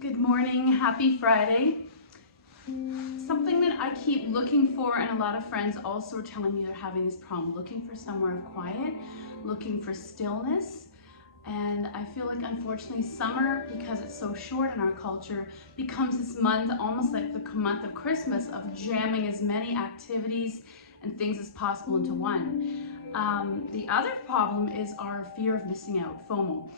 Good morning, happy Friday. Something that I keep looking for, and a lot of friends also are telling me they're having this problem, looking for somewhere of quiet, looking for stillness. And I feel like unfortunately summer, because it's so short in our culture, becomes this month, almost like the month of Christmas, of jamming as many activities and things as possible into one. The other problem is our fear of missing out, FOMO.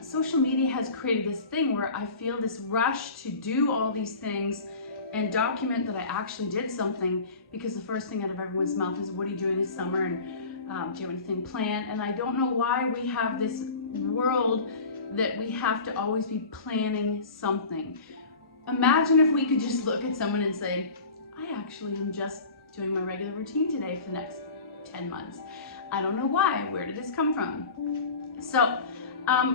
Social media has created this thing where I feel this rush to do all these things and document that I actually did something, because the first thing out of everyone's mouth is, what are you doing this summer? And do you have anything planned? And I don't know why we have this world that we have to always be planning something. Imagine if we could just look at someone and say, I actually am just doing my regular routine today for the next 10 months. I don't know why. Where did this come from? So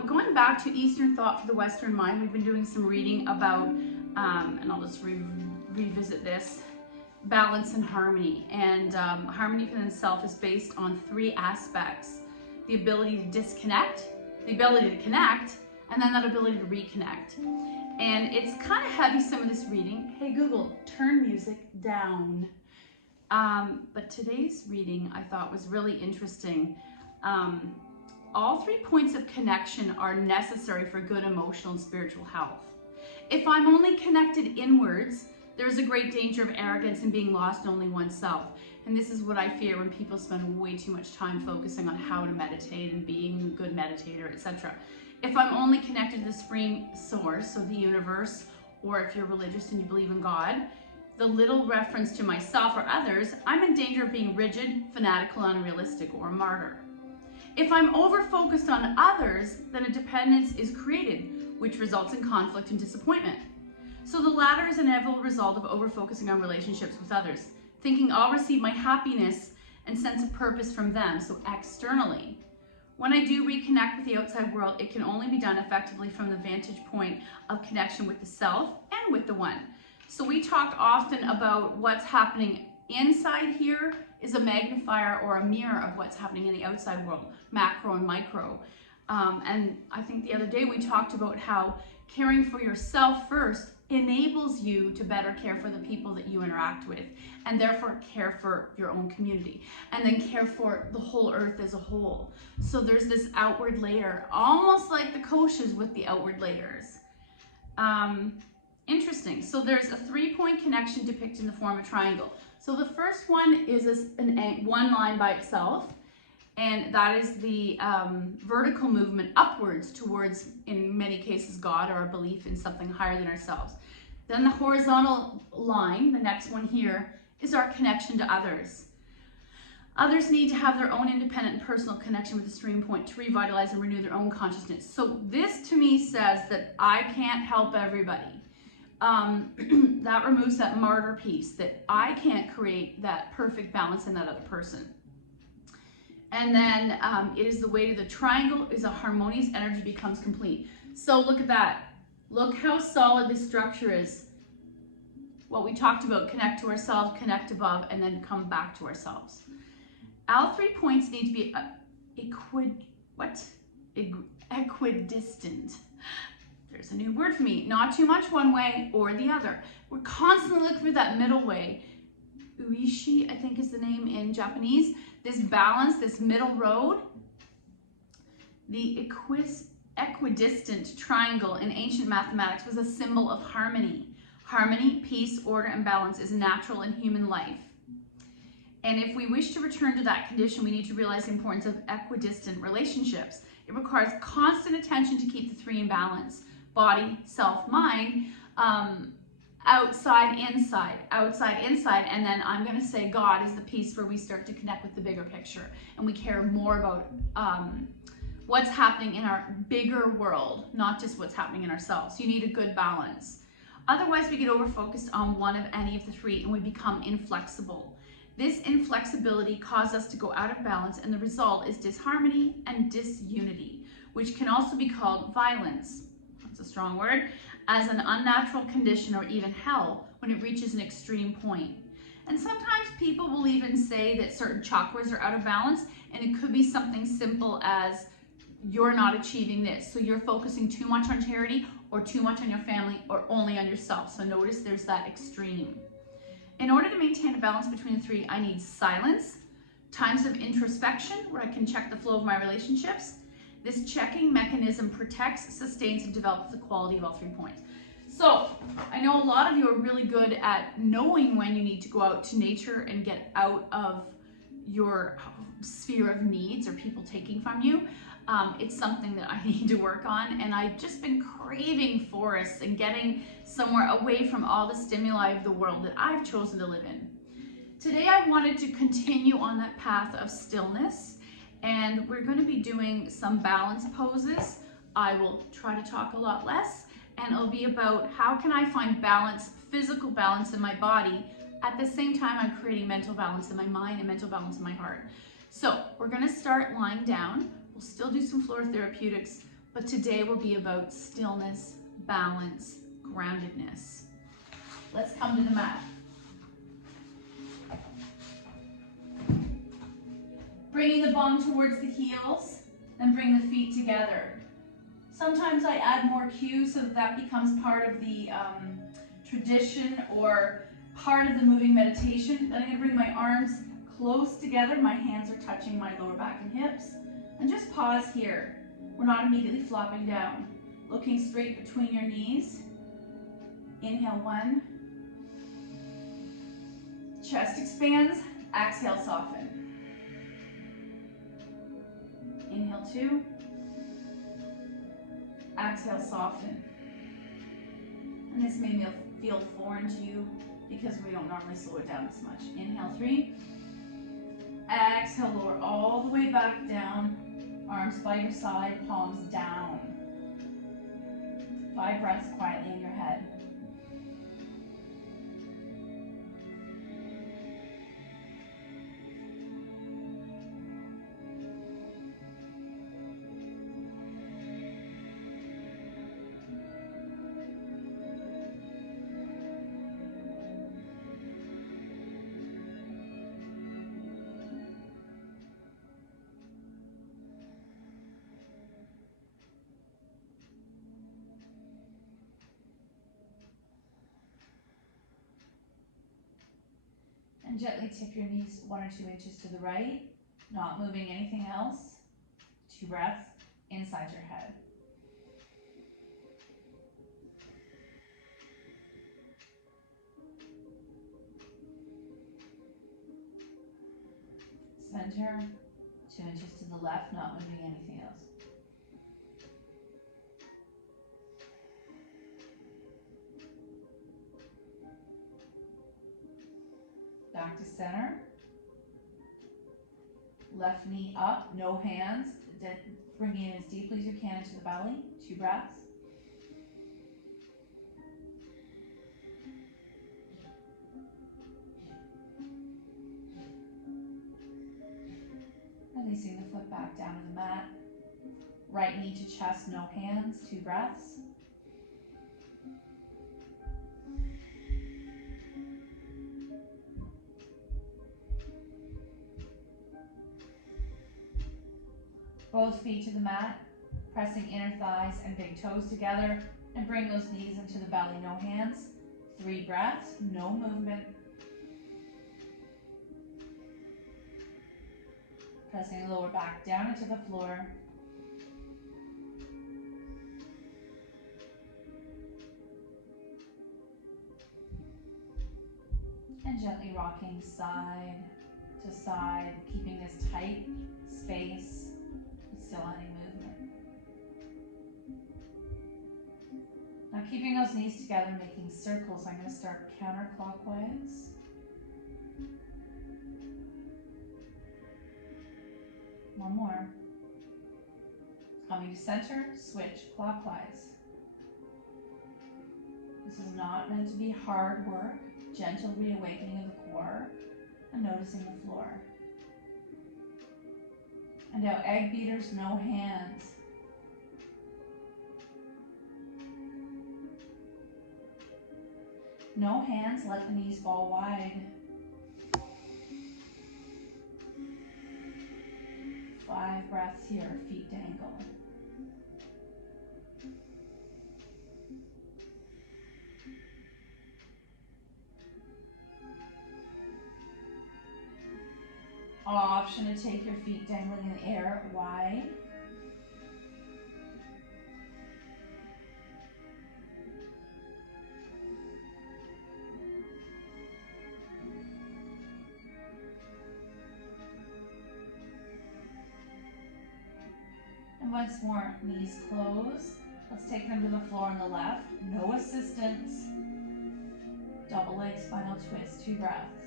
going back to Eastern thought for the Western mind, we've been doing some reading about, and I'll just revisit this, balance and harmony. And harmony within itself is based on three aspects: the ability to disconnect, the ability to connect, and then that ability to reconnect. And it's kind of heavy, some of this reading. Hey Google, turn music down. But today's reading I thought was really interesting. All 3 points of connection are necessary for good emotional and spiritual health. If I'm only connected inwards, there is a great danger of arrogance and being lost in only oneself. And this is what I fear when people spend way too much time focusing on how to meditate and being a good meditator, etc. If I'm only connected to the supreme source, so the universe, or if you're religious and you believe in God, the little reference to myself or others, I'm in danger of being rigid, fanatical, unrealistic, or a martyr. If I'm over-focused on others, then a dependence is created, which results in conflict and disappointment. So the latter is an inevitable result of over-focusing on relationships with others, thinking I'll receive my happiness and sense of purpose from them, so externally. When I do reconnect with the outside world, it can only be done effectively from the vantage point of connection with the self and with the one. So we talk often about what's happening inside here is a magnifier or a mirror of what's happening in the outside world, macro and micro. And I think the other day we talked about how caring for yourself first enables you to better care for the people that you interact with, and therefore care for your own community, and then care for the whole earth as a whole. So there's this outward layer, almost like the koshas with the outward layers. Interesting. So there's a 3-point connection depicted in the form of a triangle. So the first one is one line by itself, and that is the vertical movement upwards towards, in many cases, God, or a belief in something higher than ourselves. Then the horizontal line, the next one here, is our connection to others. Others need to have their own independent and personal connection with the stream point to revitalize and renew their own consciousness. So this to me says that I can't help everybody. That removes that martyr piece, that I can't create that perfect balance in that other person. And then it is the way to the triangle is a harmonious energy becomes complete. So look at that. Look how solid this structure is. What we talked about, connect to ourselves, connect above, and then come back to ourselves. All 3 points need to be equidistant. There's a new word for me. Not too much one way or the other. We're constantly looking for that middle way. Uishi, I think, is the name in Japanese. This balance, this middle road. The equidistant triangle in ancient mathematics was a symbol of harmony. Harmony, peace, order, and balance is natural in human life. And if we wish to return to that condition, we need to realize the importance of equidistant relationships. It requires constant attention to keep the 3 in balance. Body, self, mind, outside, inside, and then I'm going to say God is the piece where we start to connect with the bigger picture, and we care more about what's happening in our bigger world, not just what's happening in ourselves. You need a good balance. Otherwise, we get over-focused on one of any of the 3, and we become inflexible. This inflexibility causes us to go out of balance, and the result is disharmony and disunity, which can also be called violence. That's a strong word, as an unnatural condition or even hell when it reaches an extreme point. And sometimes people will even say that certain chakras are out of balance, and it could be something simple as you're not achieving this. So you're focusing too much on charity or too much on your family or only on yourself. So notice there's that extreme. In order to maintain a balance between the three, I need silence, times of introspection where I can check the flow of my relationships. This checking mechanism protects, sustains, and develops the quality of all 3 points. So I know a lot of you are really good at knowing when you need to go out to nature and get out of your sphere of needs or people taking from you. It's something that I need to work on, and I've just been craving forests and getting somewhere away from all the stimuli of the world that I've chosen to live in. Today I wanted to continue on that path of stillness, and we're going to be doing some balance poses. I will try to talk a lot less, and it'll be about how can I find balance, physical balance in my body, at the same time I'm creating mental balance in my mind and mental balance in my heart. So we're going to start lying down. We'll still do some floor therapeutics, but today will be about stillness, balance, groundedness. Let's come to the mat. Bringing the bum towards the heels, then bring the feet together. Sometimes I add more cues so that becomes part of the tradition or part of the moving meditation. Then I'm going to bring my arms close together. My hands are touching my lower back and hips. And just pause here. We're not immediately flopping down. Looking straight between your knees. Inhale 1. Chest expands. Exhale, soften. Inhale 2. Exhale, soften. And this may feel foreign to you because we don't normally slow it down this much. Inhale 3. Exhale, lower all the way back down. Arms by your side, palms down. 5 breaths quietly in your head. And gently tip your knees 1 or 2 inches to the right, not moving anything else. 2 breaths inside your head. Center, 2 inches to the left, not moving anything else. Back to center. Left knee up, no hands. Bringing it as deeply as you can into the belly. 2 breaths. Releasing the foot back down to the mat. Right knee to chest, no hands. 2 breaths. Both feet to the mat, pressing inner thighs and big toes together, and bring those knees into the belly, no hands. 3 breaths, no movement. Pressing the lower back down into the floor. And gently rocking side to side, keeping this tight space. Still any movement. Now keeping those knees together, making circles. I'm going to start counterclockwise. One more. Coming to center, switch clockwise. This is not meant to be hard work. Gentle reawakening of the core and noticing the floor. And now egg beaters, no hands. No hands, let the knees fall wide. 5 breaths here, feet dangle. Option to take your feet dangling in the air wide. And once more, knees closed. Let's take them to the floor on the left. No assistance. Double leg spinal twist, 2 breaths.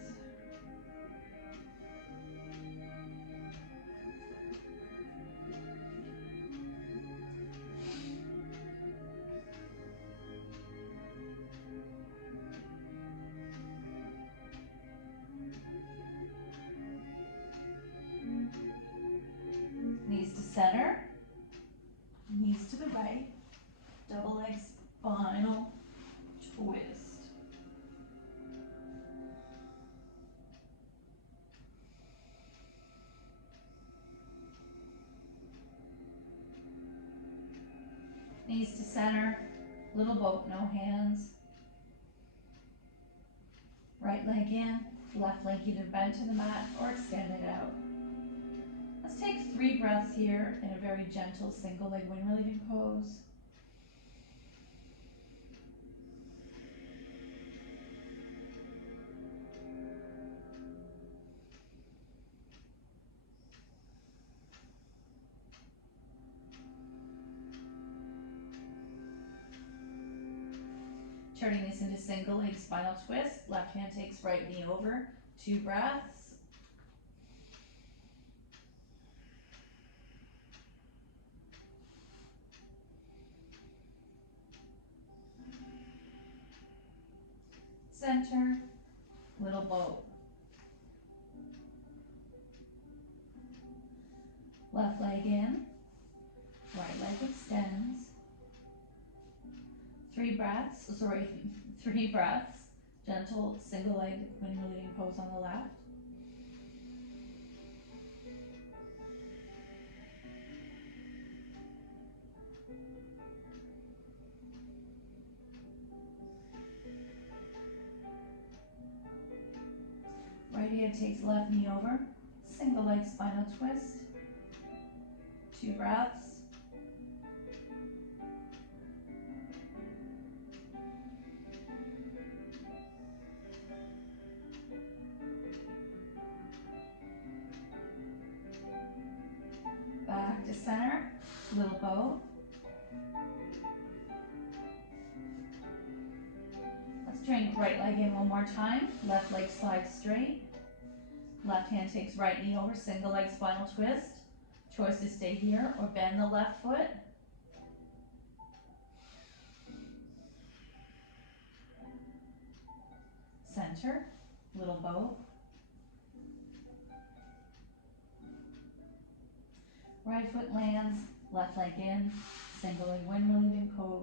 Knees to center, knees to the right, double leg spinal twist. Knees to center, little boat, no hands. Right leg in, left leg either bent to the mat or extended out. Let's take 3 breaths here in a very gentle single leg wind relieving pose. Turning this into single leg spinal twist. Left hand takes right knee over, 2 breaths. Center, little boat. Left leg in, right leg extends. 3 breaths, 3 breaths. Gentle single leg wind relieving pose on the left. Right hand takes left knee over, single leg spinal twist. 2 breaths. Back to center, little boat. Let's turn right leg in one more time. Left leg slides straight. Left hand takes right knee over, single leg spinal twist. Choice to stay here or bend the left foot. Center, little boat. Right foot lands, left leg in, single leg wind relieving pose.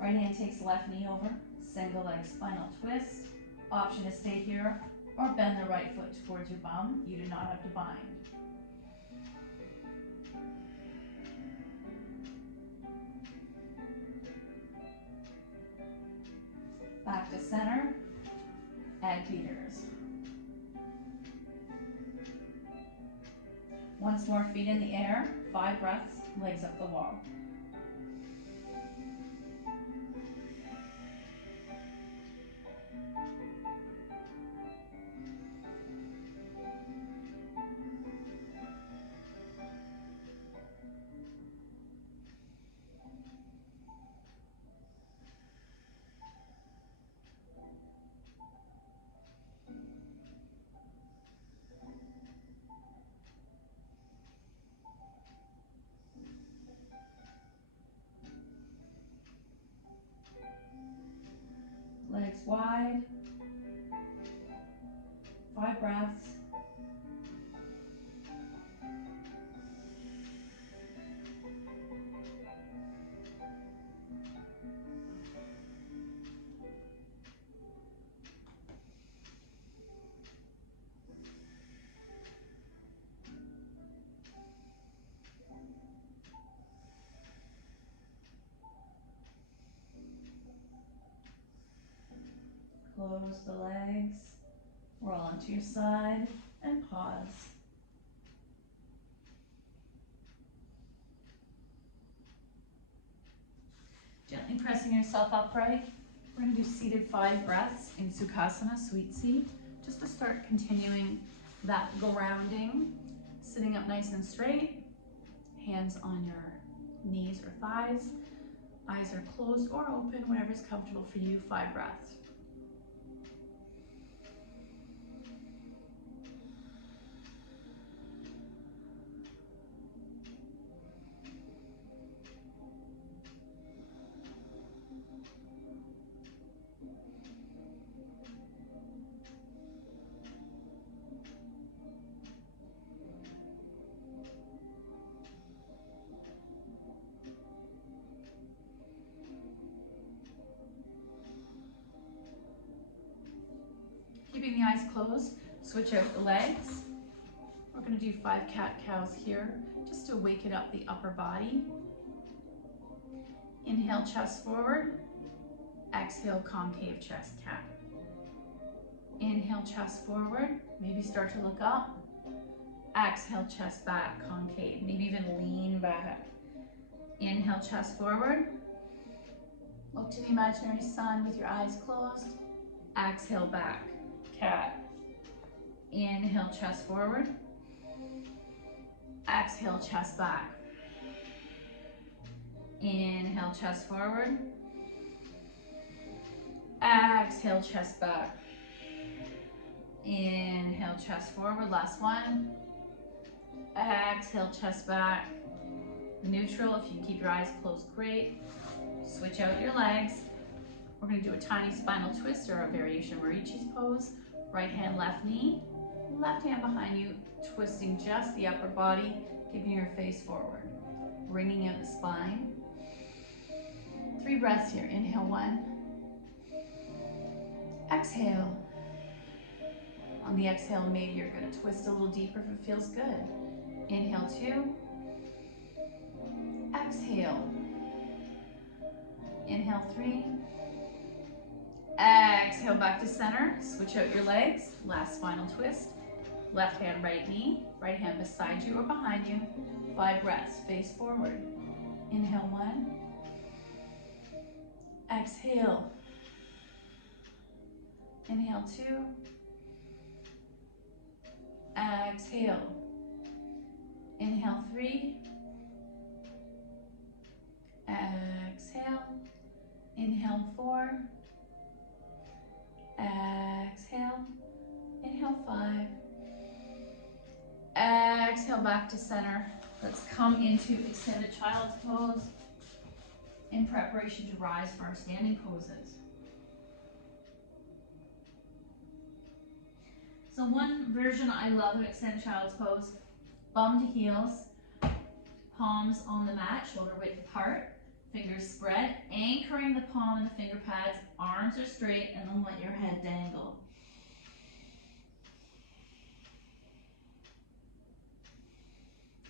Right hand takes left knee over, single leg spinal twist. Option to stay here or bend the right foot towards your bum. You do not have to bind. Back to center, egg beaters. Once more, feet in the air, 5 breaths, legs up the wall. Legs wide, 5 breaths. Close the legs, roll onto your side, and pause. Gently pressing yourself upright. We're going to do seated 5 breaths in Sukhasana, sweet seat, just to start continuing that grounding. Sitting up nice and straight, hands on your knees or thighs, eyes are closed or open, whatever's comfortable for you, 5 breaths. Keeping the eyes closed, switch out the legs. We're going to do 5 cat-cows here, just to waken up the upper body. Inhale, chest forward. Exhale, concave chest cat. Inhale, chest forward. Maybe start to look up. Exhale, chest back, concave. Maybe even lean back. Inhale, chest forward. Look to the imaginary sun with your eyes closed. Exhale, back, cat. Inhale, chest forward. Exhale, chest back. Inhale, chest forward. Exhale, chest back. Inhale, chest forward. Last one. Exhale, chest back. Neutral. If you keep your eyes closed, great. Switch out your legs. We're going to do a tiny spinal twist or a variation Marichi's pose. Right hand, left knee. Left hand behind you, twisting just the upper body, keeping your face forward. Wringing out the spine. 3 breaths here. Inhale, 1. Exhale. On the exhale, maybe you're going to twist a little deeper if it feels good. Inhale, 2. Exhale. Inhale, 3. Exhale, back to center. Switch out your legs. Last final twist. Left hand, right knee. Right hand beside you or behind you. 5 breaths. Face forward. Inhale, 1. Exhale. Inhale, 2. Exhale. Inhale, 3. Exhale. Inhale, 4. Exhale. Inhale, 5. Exhale, back to center. Let's come into extended child's pose in preparation to rise for our standing poses. So one version I love of extended child's pose, bum to heels, palms on the mat, shoulder width apart, fingers spread, anchoring the palm in the finger pads, arms are straight, and then let your head dangle.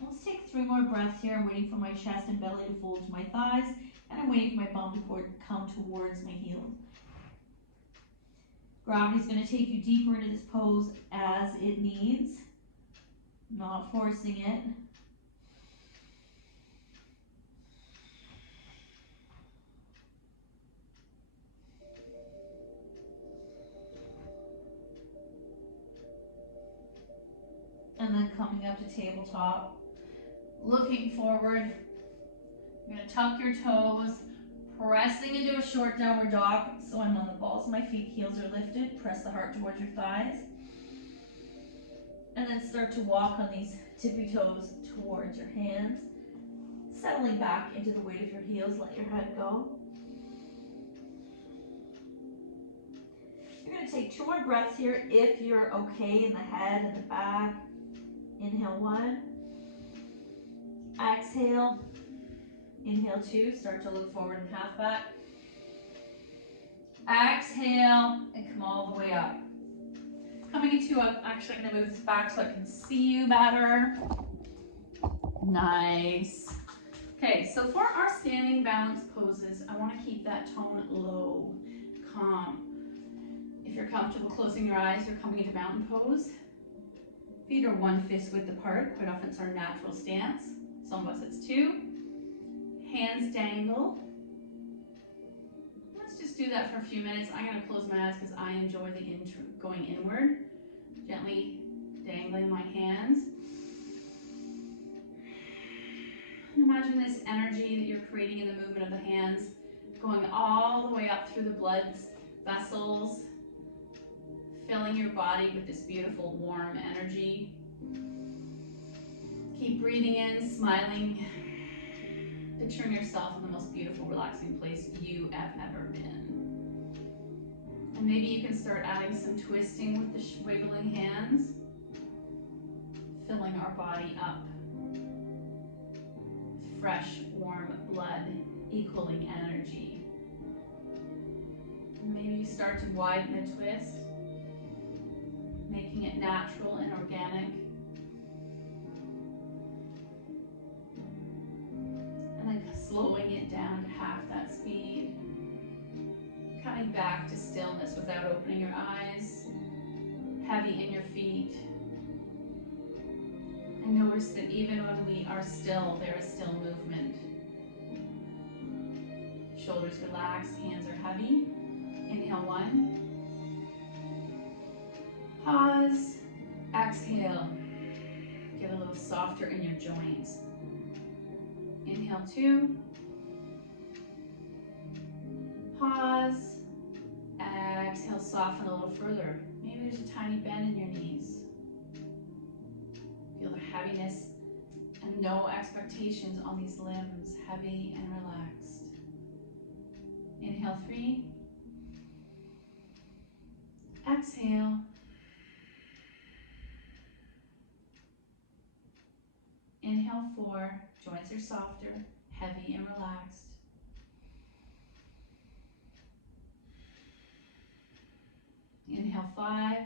Let's take 3 more breaths here. I'm waiting for my chest and belly to fold to my thighs, and I'm waiting for my bum to come towards my heels. Gravity's going to take you deeper into this pose as it needs, not forcing it. And then coming up to tabletop, looking forward. You're going to tuck your toes, pressing into a short downward dog. So I'm on the balls of my feet, heels are lifted. Press the heart towards your thighs. And then start to walk on these tippy toes towards your hands. Settling back into the weight of your heels, let your head go. You're going to take 2 more breaths here if you're okay in the head and the back. Inhale, 1. Exhale. Inhale, 2. Start to look forward and half back. Exhale and come all the way up. Coming into, I'm actually going to move this back so I can see you better. Nice. Okay, so for our standing balance poses, I want to keep that tone low, calm. If you're comfortable closing your eyes, you're coming into mountain pose. Feet are 1 fist width apart. Quite often it's our natural stance. Some of us it's 2. Hands dangle. Let's just do that for a few minutes. I'm going to close my eyes because I enjoy the going inward. Gently dangling my hands. And imagine this energy that you're creating in the movement of the hands going all the way up through the blood vessels, filling your body with this beautiful warm energy. Keep breathing in, smiling, picturing yourself in the most beautiful, relaxing place you have ever been. And maybe you can start adding some twisting with the wiggling hands, filling our body up with fresh, warm blood, equaling energy. And maybe you start to widen the twist, making it natural and organic. And then slowing it down to half that speed. Coming back to stillness without opening your eyes. Heavy in your feet. And notice that even when we are still, there is still movement. Shoulders relaxed, hands are heavy. Inhale 1. Pause. Exhale. Get a little softer in your joints. Inhale 2. Pause. Exhale, soften a little further. Maybe there's a tiny bend in your knees. Feel the heaviness and no expectations on these limbs, heavy and relaxed. Inhale 3. Exhale. Inhale 4. Joints are softer, heavy and relaxed. Inhale 5.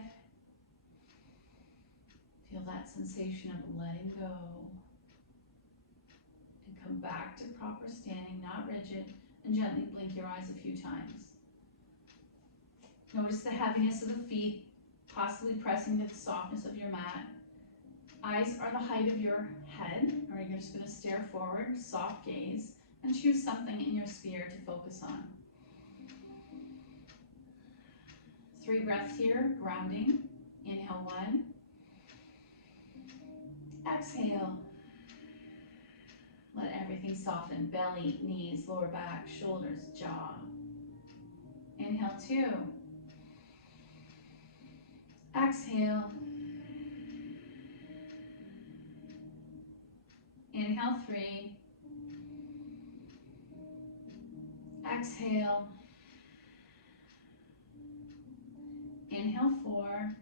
Feel that sensation of letting go. And come back to proper standing, not rigid, and gently blink your eyes a few times. Notice the heaviness of the feet, possibly pressing to the softness of your mat. Eyes are the height of your head, or you're just going to stare forward, soft gaze, and choose something in your sphere to focus on. 3 breaths here, grounding. Inhale 1. Exhale. Let everything soften, belly, knees, lower back, shoulders, jaw. Inhale 2. Exhale. Inhale 3. Exhale. Inhale 4.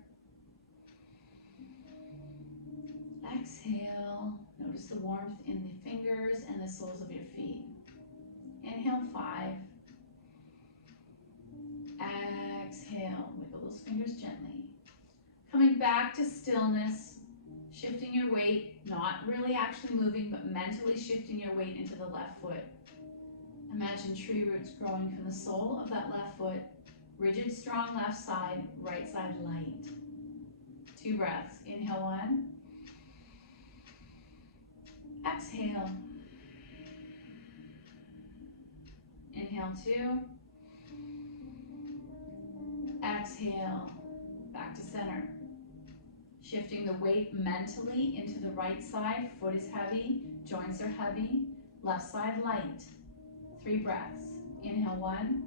Exhale. Notice the warmth in the fingers and the soles of your feet. Inhale 5. Exhale. Wiggle those fingers gently. Coming back to stillness, shifting your weight, not really actually moving, but mentally shifting your weight into the left foot. Imagine tree roots growing from the sole of that left foot. Rigid, strong left side, right side light. 2 breaths. Inhale 1. Exhale. Inhale 2. Exhale. Back to center. Shifting the weight mentally into the right side. Foot is heavy, joints are heavy. Left side light. 3 breaths. Inhale 1.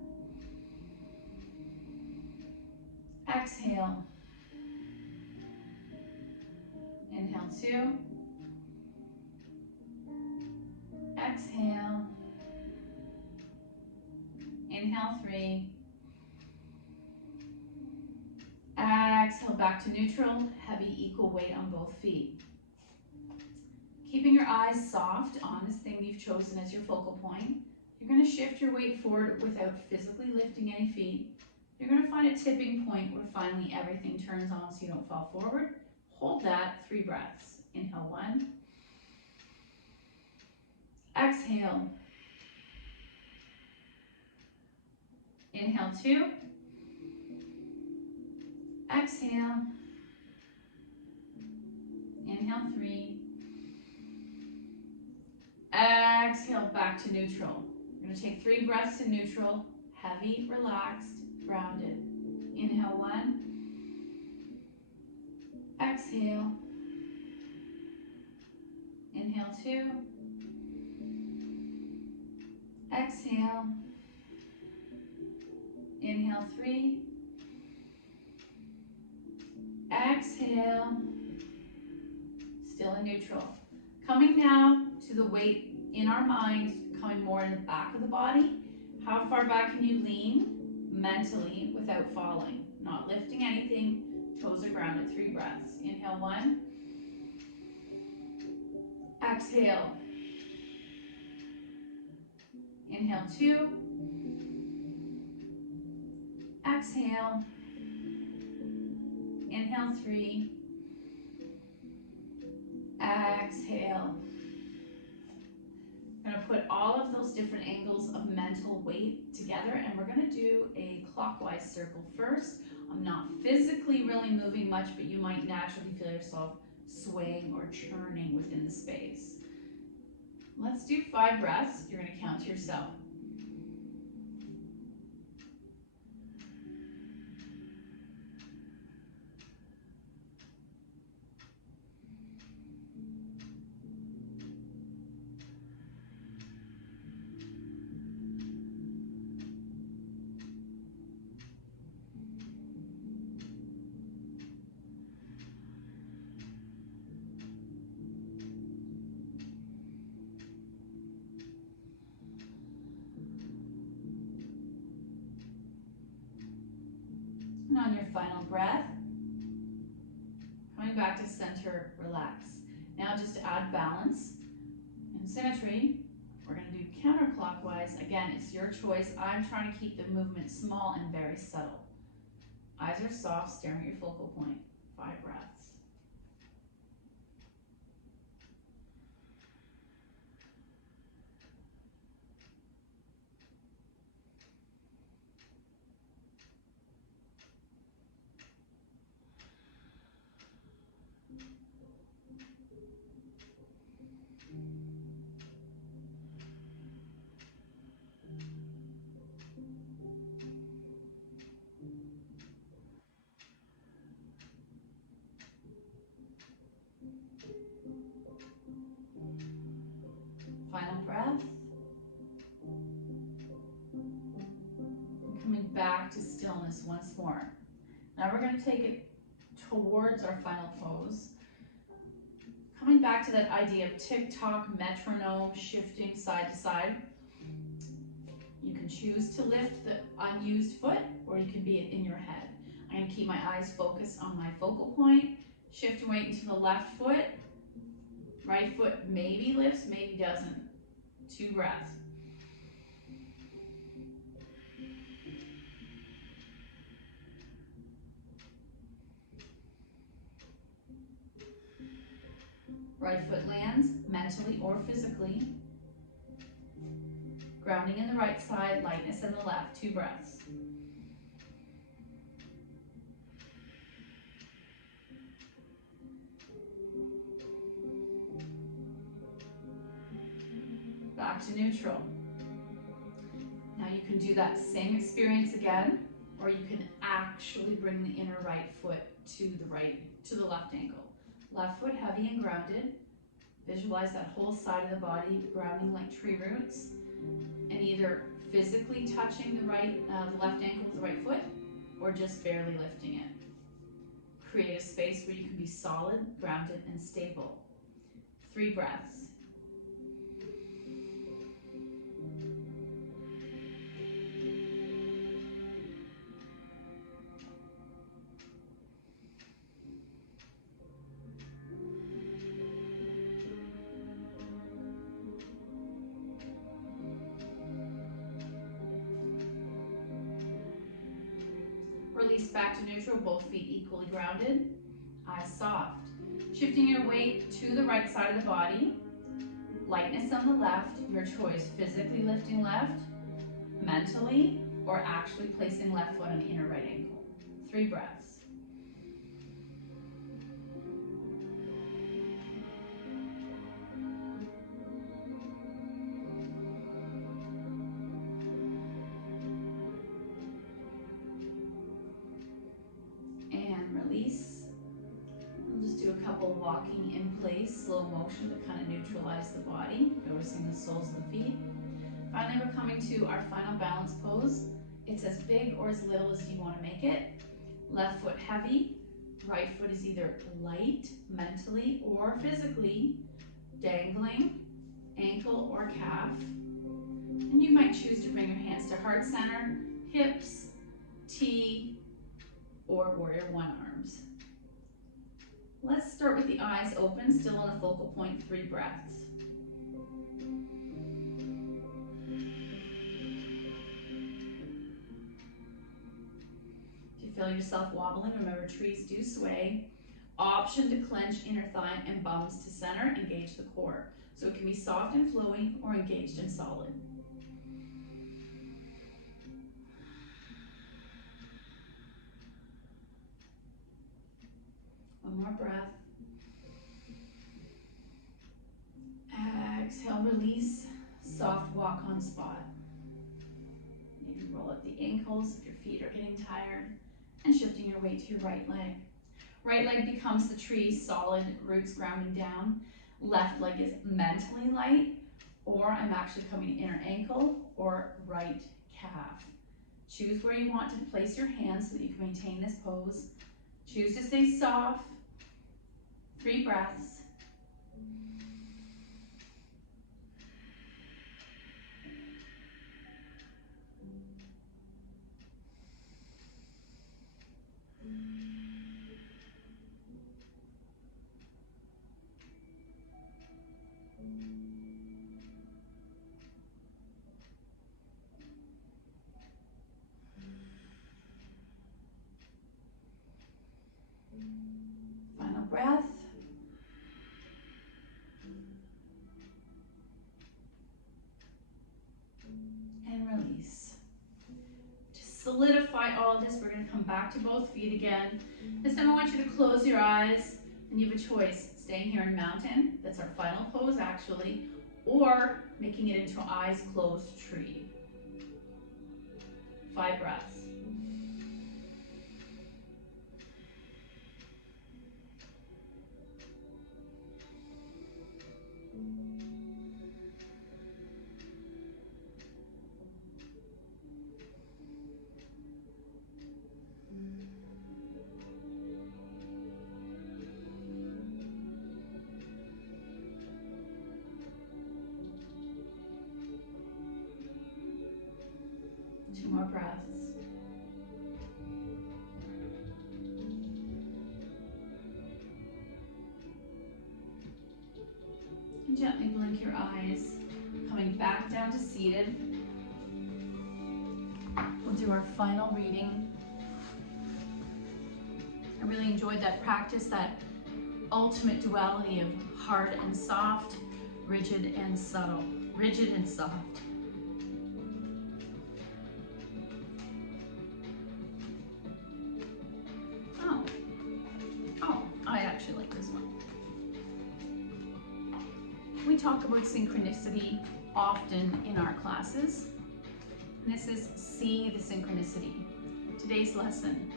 Exhale. Inhale 2. Exhale. Inhale 3. Exhale back to neutral, heavy equal weight on both feet. Keeping your eyes soft on this thing you've chosen as your focal point. You're going to shift your weight forward without physically lifting any feet. You're going to find a tipping point where finally everything turns on so you don't fall forward. Hold that, 3 breaths. Inhale 1. Exhale. Inhale 2. Exhale. Inhale, 3. Exhale, back to neutral. We're going to take 3 breaths in neutral. Heavy, relaxed, grounded. Inhale, 1. Exhale. Inhale, 2. Exhale. Inhale, 3. Exhale. Still in neutral. Coming now to the weight in our mind, coming more in the back of the body. How far back can you lean mentally without falling? Not lifting anything, toes are grounded. 3 breaths. Inhale, 1. Exhale. Inhale, 2. Exhale. Inhale, 3. Exhale. I'm going to put all of those different angles of mental weight together, and we're going to do a clockwise circle first. I'm not physically really moving much, but you might naturally feel yourself swaying or churning within the space. Let's do 5 breaths. You're going to count to yourself. And on your final breath, coming back to center, relax. Now just to add balance and symmetry, we're going to do counterclockwise. Again, it's your choice. I'm trying to keep the movement small and very subtle. Eyes are soft, staring at your focal point. 5 breaths. Final breath. And coming back to stillness once more. Now we're going to take it towards our final pose. Coming back to that idea of tick-tock, metronome, shifting side to side. You can choose to lift the unused foot, or you can be it in your head. I'm going to keep my eyes focused on my focal point. Shift weight into the left foot. Right foot maybe lifts, maybe doesn't. 2 breaths. Right foot lands, mentally or physically. Grounding in the right side, lightness in the left. 2 breaths. Back to neutral. Now you can do that same experience again, or you can actually bring the inner right foot to the left ankle. Left foot heavy and grounded. Visualize that whole side of the body grounding like tree roots, and either physically touching the left ankle with the right foot, or just barely lifting it. Create a space where you can be solid, grounded, and stable. 3 breaths. Release back to neutral, both feet equally grounded, eyes soft. Shifting your weight to the right side of the body, lightness on the left, your choice, physically lifting left, mentally, or actually placing left foot on the inner right ankle. 3 breaths. slow motion to kind of neutralize the body, noticing the soles of the feet. Finally, we're coming to our final balance pose. It's as big or as little as you want to make it. Left foot heavy, right foot is either light mentally or physically, dangling, ankle or calf. And you might choose to bring your hands to heart center, hips, T, or warrior one arms. Let's start with the eyes open, still on a focal point, 3 breaths. If you feel yourself wobbling, remember trees do sway. Option to clench inner thigh and bums to center, engage the core. So it can be soft and flowy or engaged and solid. One more breath. Exhale, release, soft walk on spot. Maybe roll up the ankles if your feet are getting tired, and shifting your weight to your right leg. Right leg becomes the tree, solid, roots grounding down. Left leg is mentally light, or I'm actually coming inner ankle or right calf. Choose where you want to place your hands so that you can maintain this pose. Choose to stay soft. 3 breaths. Final breath. And release. To solidify all of this, we're going to come back to both feet again. This time I want you to close your eyes, and you have a choice. Staying here in mountain, that's our final pose actually, or making it into eyes closed tree. 5 breaths. Two more breaths. And gently blink your eyes, coming back down to seated. We'll do our final reading. I really enjoyed that practice, that ultimate duality of hard and soft, rigid and subtle, rigid and soft. I actually like this one. We talk about synchronicity often in our classes. And this is see the synchronicity. Today's lesson,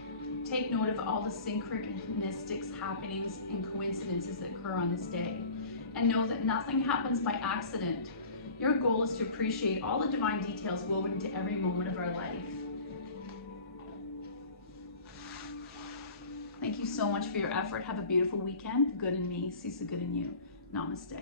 take note of all the synchronicities, happenings, and coincidences that occur on this day. And know that nothing happens by accident. Your goal is to appreciate all the divine details woven into every moment of our life. Thank you so much for your effort. Have a beautiful weekend. The good in me sees the good in you. Namaste.